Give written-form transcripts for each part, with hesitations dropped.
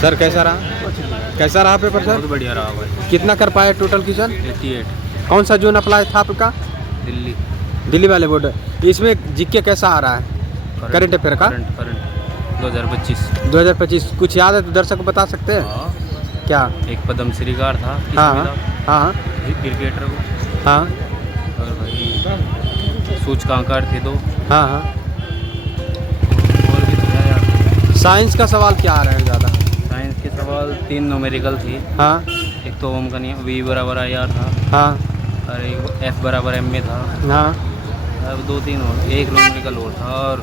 Sir कैसा रहा paper sir? बहुत बढ़िया रहा भाई। कितना कर पाए टोटल क्वेश्चन? 88। कौन सा जोन अप्लाई था आपका? दिल्ली वाले बोर्ड। इसमें जीके कैसा आ रहा है करंट अफेयर का? करंट 2025। कुछ याद है तो दर्शक को बता सकते हैं? हाँ। क्या? एक पद्म श्री कार था। हाँ क्रिकेटर को। हाँ। और भाई सूचकांक थे 2। हाँ। और भी था यार। साइंस का सवाल क्या आ रहा है ज़्यादा? साइंस के सवाल 3 न्यूमेरिकल थी। हाँ। एक तो ओम का नियम V बराबर IR था। हाँ। और एक F बराबर MA था। हाँ। अब 2-3 और एक न्यूमेरिकल और था। और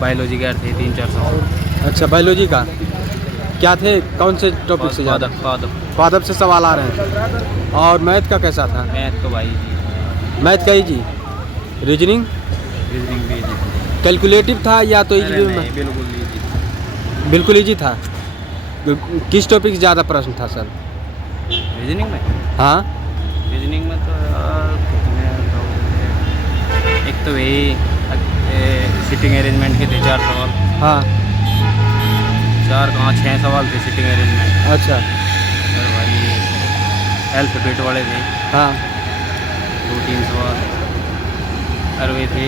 बायोलॉजी के थे 3-4 सवाल। अच्छा, बायोलॉजी का क्या थे? कौन से टॉपिक से ज़्यादा? पादप से सवाल आ रहे हैं। और मैथ का कैसा था? मैथ तो भाई मैथ का इजी। रीजनिंग भी इजी। कैलकुलेटिव था या तो इजी? बिल्कुल इजी था। किस टॉपिक से ज़्यादा प्रश्न था सर रीजनिंग में? हाँ, रीजनिंग में तो यार एक तो वही सिटिंग अरेंजमेंट के थे 4 सवाल। हाँ। 4 कहाँ 6 सवाल थे सिटिंग अरेंजमेंट। अच्छा। और भाई अल्फ़ाबेट वाले थे। हाँ। 2-3 सवाल। और वे थे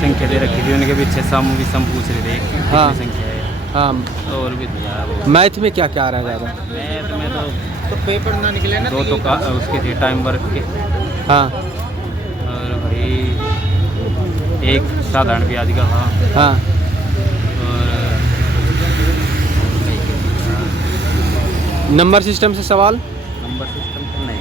संख्या दे रखी थी उनके पीछे सम पूछ रहे थे। हाँ। कितनी संख्या है? हाँ। और भी थे यार। मैथ में क्या क्या आ रहा है ज़्यादा? मैथ में तो पेपर ना निकले ना। 2 तो उसके थे टाइम वर्क के। हाँ। और भाई एक साधारण ब्याज का था। हाँ। और नंबर सिस्टम से सवाल? नंबर सिस्टम से नहीं।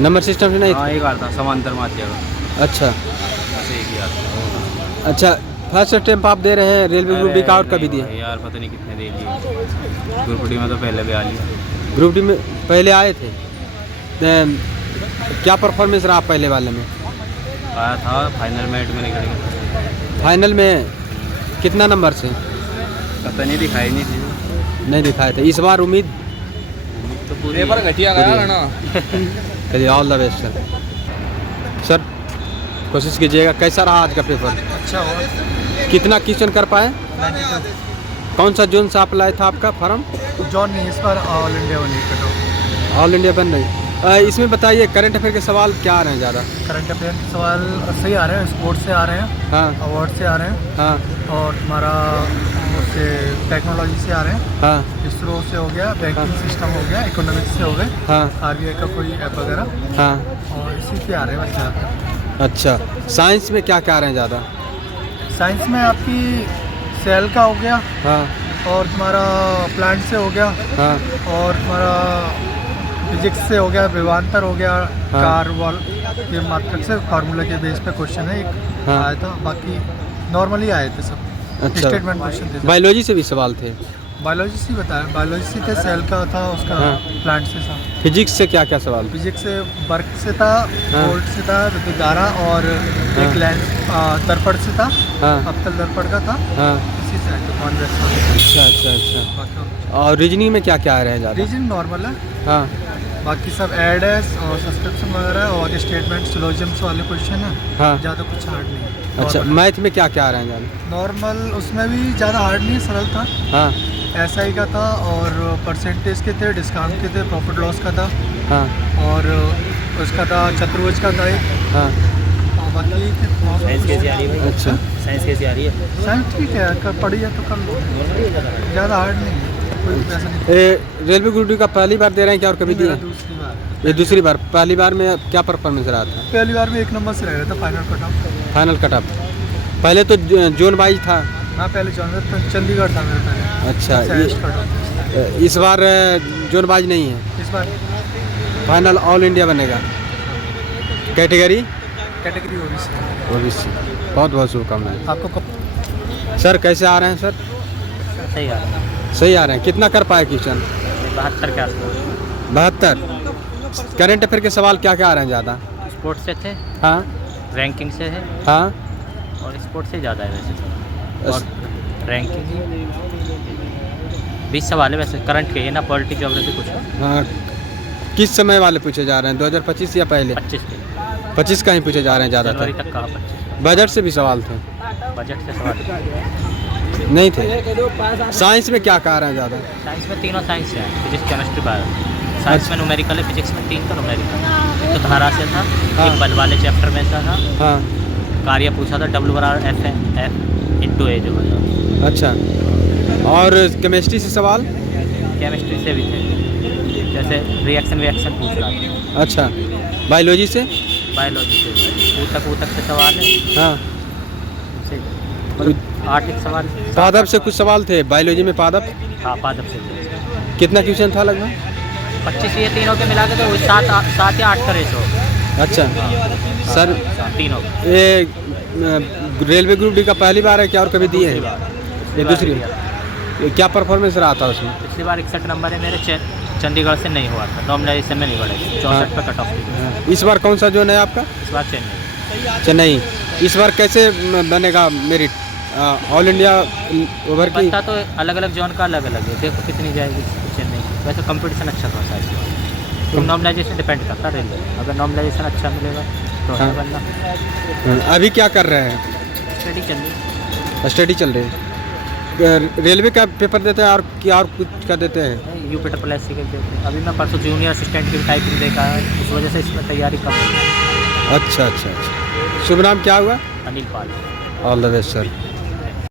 नंबर सिस्टम से नहीं? हाँ, एक आता समांतर मात्रा का। अच्छा ऐसे एक ही आता। अच्छा। फर्स्ट अटेम्प्ट आप दे रहे हैं रेलवे ग्रुप डी का, और कभी दिए? यार पता नहीं कितने दे लिए। ग्रुप डी में तो पहले भी आ लिया। ग्रुप डी में पहले आए थे? क्या परफॉर्मेंस रहा पहले वाले में? आया था फाइनल में एडमिट निकल। फाइनल में कितना नंबर से? पता नहीं, दिखाई नहीं थी। नहीं दिखाए थे। इस बार उम्मीद तो पूरे पर घटिया गया ना। चलिए, ऑल द बेस्ट सर। कोशिश कीजिएगा। कैसा रहा आज का पेपर? अच्छा हुआ। कितना क्वेश्चन कर पाए? 92। कौन सा जोन से अप्लाई था आपका फॉर्म? जॉन नहीं, इस बार ऑल इंडिया बनी कट ऑफ। ऑल इंडिया बन रही। इसमें बताइए करंट अफेयर के सवाल क्या आ रहे हैं ज़्यादा? करंट अफेयर के सवाल सही आ रहे हैं, स्पोर्ट्स से आ रहे हैं। हाँ। अवार्ड से आ रहे हैं। हाँ। और तुम्हारा उससे टेक्नोलॉजी से आ रहे हैं। हाँ। इसरो से हो गया, बैंकिंग सिस्टम हो गया, इकोनॉमिक्स से हो गए। हाँ। RBI का कोई ऐप वगैरह। हाँ। और इसी पे आ रहे हैं बस ज़्यादातर। अच्छा, साइंस में क्या क्या आ रहे हैं ज़्यादा? साइंस में आपकी सेल का हो गया। हाँ। और तुम्हारा प्लांट से हो गया। हाँ। और तुम्हारा फिजिक्स से हो गया, विभवांतर हो गया। हाँ। कार वॉल के मात्रक से फार्मूला के बेस पे क्वेश्चन है एक। हाँ। आया था, बाकी नॉर्मली आए थे सब। अच्छा। स्टेटमेंट क्वेश्चन थे। बायोलॉजी से भी सवाल थे? बायोलॉजी से बताया, बायोलॉजी से थे, सेल का था उसका। हाँ। प्लांट से था। फिजिक्स से क्या क्या सवाल? फिजिक्स से वर्क से था। हाँ। वोल्ट से था, विद्युत धारा। और हाँ। एक लेंस दर्पण से था। हाँ। अवतल दर्पण का था। हाँ। इसी से अच्छा। और रीजनिंग में क्या क्या आ रहे हैं ज़्यादा? रीजन नॉर्मल है। हाँ। बाकी सब ऐड है और सब्सक्रिप्शन वगैरह और स्टेटमेंट सिलोजिम्स वाले क्वेश्चन है। हाँ। ज़्यादा कुछ हार्ड नहीं है। अच्छा, मैथ में क्या क्या आ रहे हैं ज़्यादा? नॉर्मल उसमें भी ज़्यादा हार्ड नहीं, सरल था। हाँ। SI का था और परसेंटेज के थे, डिस्काउंट के थे, प्रॉफिट लॉस का था। हाँ। और उसका था चतुर्भुज का था एक। हाँ। और बाकी साइंस कैसी आ रही है भाई? अच्छा। साइंस कैसी आ रही है? साइंस ठीक है, पढ़ी है तो कर लो। ज़्यादा हार्ड नहीं है, कोई पैसा नहीं। रेलवे ग्रुप डी का पहली बार दे रहे हैं क्या, और कभी दिए? दूसरी बार। ये दूसरी बार। पहली बार में क्या परफॉर्मेंस रहा था? पहली बार में 1 नंबर से रह रहा था final cut off. Final cut off. पहले तो जोन वाइज था। हाँ, पहले चंडीगढ़ था मेरे पहले। अच्छा। इस बार जोन वाइज नहीं है? इस बार फाइनल ऑल इंडिया बनेगा। Category OBC. ओबीसी। बहुत बहुत शुभकामनाएं। आपको कब? सर कैसे आ रहे हैं सर? सही आ रहा है। सही आ रहे हैं। कितना कर पाए क्वेश्चन? 72 के आसपास। 72। करंट अफेयर के सवाल क्या क्या आ रहे हैं ज़्यादा? स्पोर्ट्स से थे। हाँ। रैंकिंग से है। हाँ। और स्पोर्ट्स से ज़्यादा है वैसे तो। और रैंकिंग 20 सवाल है वैसे करंट के, ये ना पॉलिटिक्स ज्योग्राफी कुछ। हाँ। किस समय वाले पूछे जा रहे हैं? 2025 या पहले? 25 के। 25 का ही पूछे जा रहे हैं जनवरी ज़्यादातर। तक का 25। बजट से भी सवाल थे? बजट से सवाल नहीं थे। साइंस में क्या कह रहे हैं ज़्यादा? साइंस में तीनों साइंस है, फिजिक्स केमिस्ट्री बायो। साइंस में न्यूमेरिकल है, फिजिक्स में 3 का न्यूमेरिकल। एक तो धारा से था, हाँ। एक बल वाले चैप्टर में से था। हाँ कार्य पूछा था W/F/A जो है। अच्छा, और केमिस्ट्री से सवाल? केमिस्ट्री से भी थे, जैसे रिएक्शन पूछ रहा था। अच्छा, बायोलॉजी से? बायोलॉजी से ऊतक से सवाल है। हाँ, से मतलब 8 एक सवाल। पादप से कुछ सवाल थे बायोलॉजी में? पादप हाँ, पादप से थे। कितना क्वेश्चन था लगभग? 25 ये तीनों के मिला के तो 7 या 8 का रेशो। अच्छा सर, तीनों ये रेलवे ग्रुप डी का पहली बार है क्या, और कभी दिए हैं? ये दूसरी। ये क्या परफॉर्मेंस रहा था उसमें? पिछली बार 61 नंबर है मेरे, चंडीगढ़ से नहीं हुआ था, नॉमिनेशन में नहीं बढ़े, 64 पे कट ऑफ। इस बार कौन सा जोन है आपका? इस बार चेन्नई। चेन्नई। इस बार कैसे बनेगा मेरिट? ऑल इंडिया ओवर की? पता तो अलग अलग जोन का अलग अलग है, देखो कितनी जाएगी चेन्नई। वैसे कंपटीशन अच्छा खासा है इस बार, तो नॉमिनाइजेशन डिपेंड करता है रेलवे। अगर नॉमिनाइजेशन अच्छा मिलेगा तो हाँ। है बनना। अभी क्या कर रहे हैं? स्टडी चल रही स्टडी चल रही है। रेलवे का पेपर देते हैं और क्या और कुछ का देते हैं? है, UP/SC के देते हैं। अभी मैं परसों जूनियर असिस्टेंट की टाइपिंग देखा है, उस वजह से इसमें तैयारी कम है। अच्छा अच्छा अच्छा। शुभ नाम क्या हुआ? Anil Pal. All the best sir.